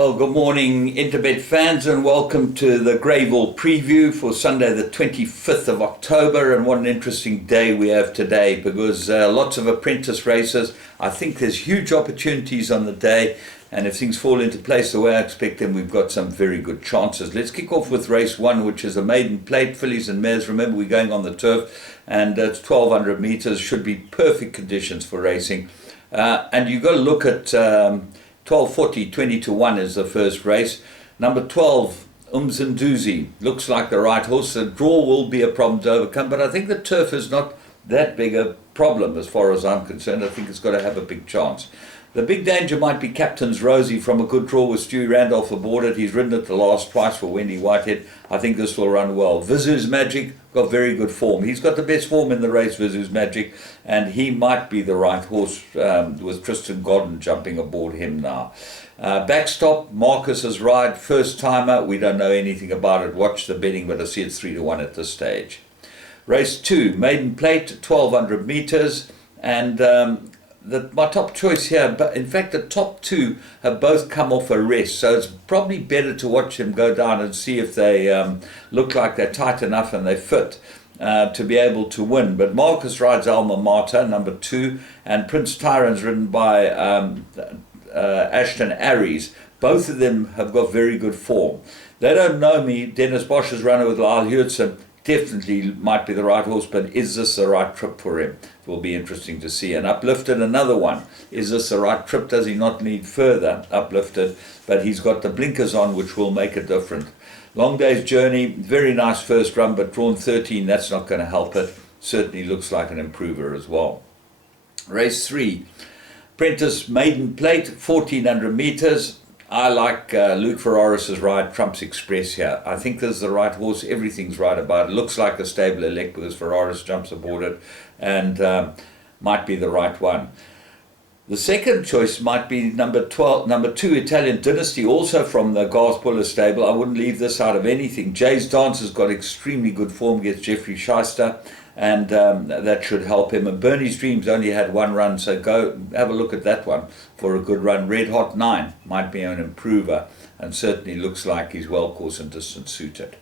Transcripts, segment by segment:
Well, good morning, Interbet fans, and welcome to the Greyville preview for Sunday, the 25th of October. And what an interesting day we have today, because lots of apprentice races. I think there's huge opportunities on the day, and if things fall into place the way I expect them, we've got some very good chances. Let's kick off with race one, which is a maiden plate, fillies and mares. Remember, we're going on the turf, and it's 1,200 meters. Should be perfect conditions for racing. And you've got to look at 1240, 20 to 1 is the first race. Number 12, Umzinduzi, looks like the right horse. The draw will be a problem to overcome, but I think the turf is not that big a problem as far as I'm concerned. I think it's got to have a big chance. The big danger might be Captain's Rosie from a good draw with Stu Randolph aboard it. He's ridden it the last twice for Wendy Whitehead. I think this will run well. Vizu's Magic got very good form. He's got the best form in the race, Vizu's Magic, and he might be the right horse with Tristan Godden jumping aboard him now. Backstop, Marcus's ride, first timer. We don't know anything about it. Watch the betting, but I see it's 3 to 1 at this stage. Race 2, Maiden Plate, 1,200 meters, and my top choice here, but in fact the top two have both come off a rest, so it's probably better to watch them go down and see if they look like they're tight enough and they fit to be able to win. But Marcus rides Alma Mater, number 2, and Prince Tyrant's ridden by Ashton Aries. Both of them have got very good form. They don't know me. Dennis Bosch's runner with Lyle Hewitson definitely might be the right horse, but is this the right trip for him? It will be interesting to see. And Uplifted, another one. Is this the right trip? Does he not need further Uplifted? But he's got the blinkers on, which will make it different. Long Day's Journey, very nice first run, but drawn 13, that's not going to help it. Certainly looks like an improver as well. Race 3, Apprentice Maiden Plate, 1,400 meters. I like Luke Ferraris's ride, Trump's Express here. I think this is the right horse. Everything's right about it. Looks like a stable elect because Ferraris jumps aboard it and might be the right one. The second choice might be number 2, Italian Dynasty, also from the Garspuller stable. I wouldn't leave this out of anything. Jay's Dance has got extremely good form, gets Jeffrey Shyster, and that should help him. And Bernie's Dreams only had one run, so go have a look at that one for a good run. Red Hot 9 might be an improver, and certainly looks like he's well course and distance suited.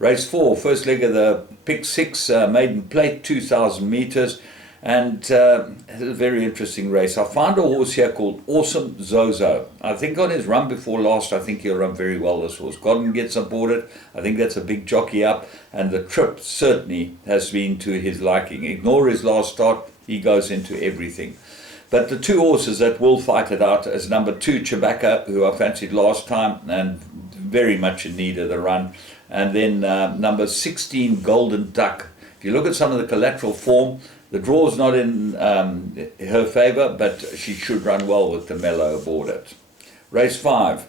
Race 4, first leg of the pick 6, Maiden Plate, 2,000 meters, and it's a very interesting race. I found a horse here called Awesome Zozo. I think on his run before last, I think he'll run very well, this horse. Godden gets aboard it. I think that's a big jockey up, and the trip certainly has been to his liking. Ignore his last start, he goes into everything. But the two horses that will fight it out is number 2, Chewbacca, who I fancied last time, and very much in need of the run. And then number 16, Golden Duck. If you look at some of the collateral form, the draw's not in her favour, but she should run well with the Mellow aboard it. Race 5,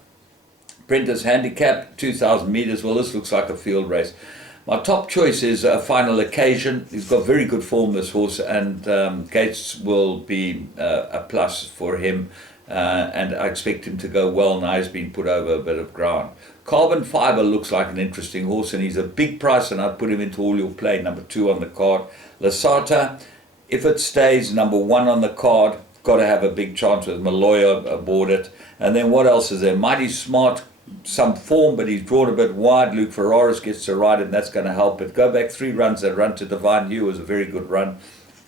Apprentice Handicap, 2,000 metres. Well, this looks like a field race. My top choice is a Final Occasion. He's got very good form, this horse, and Gates will be a plus for him, and I expect him to go well. Now he's been put over a bit of ground. Carbon Fiber looks like an interesting horse, and he's a big price, and I'd put him into all your play. Number 2 on the card. Lasata, if it stays, number 1 on the card. Got to have a big chance with Maloya aboard it. And then what else is there? Mighty Smart, some form, but he's drawn a bit wide. Luke Ferraris gets to ride, and that's going to help it. Go back 3 runs. That run to Divine You was a very good run.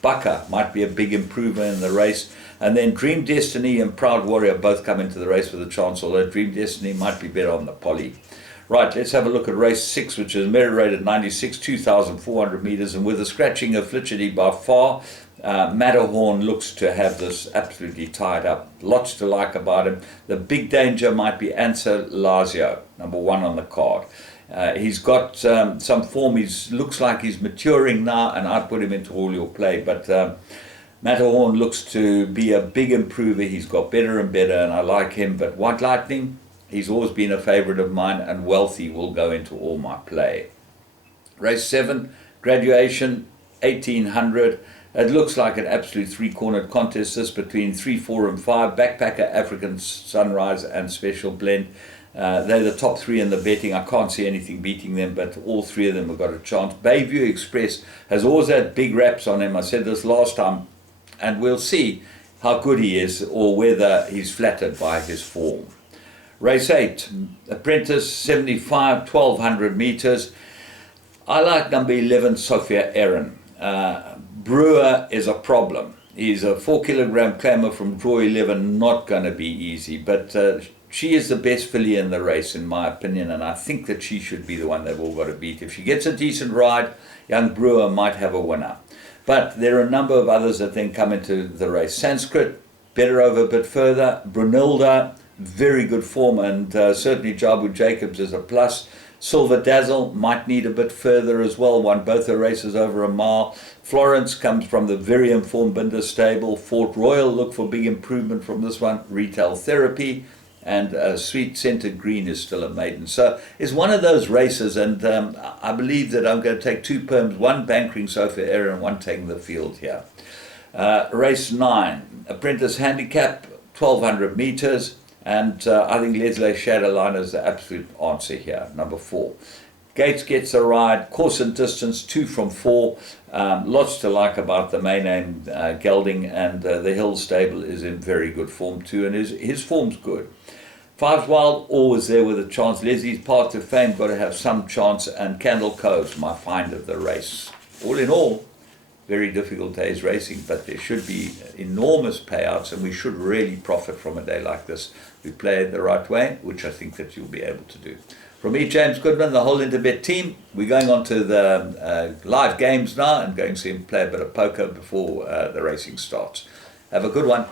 Bucker might be a big improver in the race. And then Dream Destiny and Proud Warrior both come into the race with a chance, although Dream Destiny might be better on the poly. Right, let's have a look at race 6, which is merit rated 96, 2,400 meters, and with the scratching of Flitchity by far, Matterhorn looks to have this absolutely tied up. Lots to like about him. The big danger might be Answer Lazio, number 1 on the card. He's got some form. He looks like he's maturing now, and I'd put him into all your play. But Matterhorn looks to be a big improver. He's got better and better, and I like him. But White Lightning, he's always been a favourite of mine, and Wealthy will go into all my play. Race 7, Graduation, 1,800. It looks like an absolute three-cornered contest, this between 3, 4, and 5. Backpacker, African Sunrise, and Special Blend. They're the top 3 in the betting. I can't see anything beating them, but all 3 of them have got a chance. Bayview Express has always had big raps on him. I said this last time, and we'll see how good he is or whether he's flattered by his form. Race 8, Apprentice 75, 1200 meters. I like number 11, Sophia Erin. Brewer is a problem. He's a 4 kilogram claimer from draw 11, not going to be easy, but she is the best filly in the race, in my opinion, and I think that she should be the one they've all got to beat. If she gets a decent ride, young Brewer might have a winner. But there are a number of others that then come into the race. Sanskrit, better over a bit further. Brunilda, very good form, and certainly Jabu Jacobs is a plus. Silver Dazzle might need a bit further as well, won both her races over a mile. Florence comes from the very informed Binder stable. Fort Royal, look for big improvement from this one. Retail Therapy, and Sweet Scented Green is still a maiden. So it's one of those races, and I believe that I'm going to take 2 perms, one bankering Sophia Erin and one taking the field here. Race 9, Apprentice Handicap, 1200 meters. And I think Leslie Shadowline is the absolute answer here, number 4. Gates gets a ride, course and distance, 2 from 4. Lots to like about the main name, Gelding, and the Hill Stable is in very good form too, and his form's good. Fives Wild, always there with a chance. Leslie's Path to Fame, got to have some chance, and Candle Cove's my find of the race. All in all, very difficult days racing, but there should be enormous payouts, and we should really profit from a day like this. We play it the right way, which I think that you'll be able to do. From me, James Goodman, the whole Interbet team, we're going on to the live games now and going to see him play a bit of poker before the racing starts. Have a good one.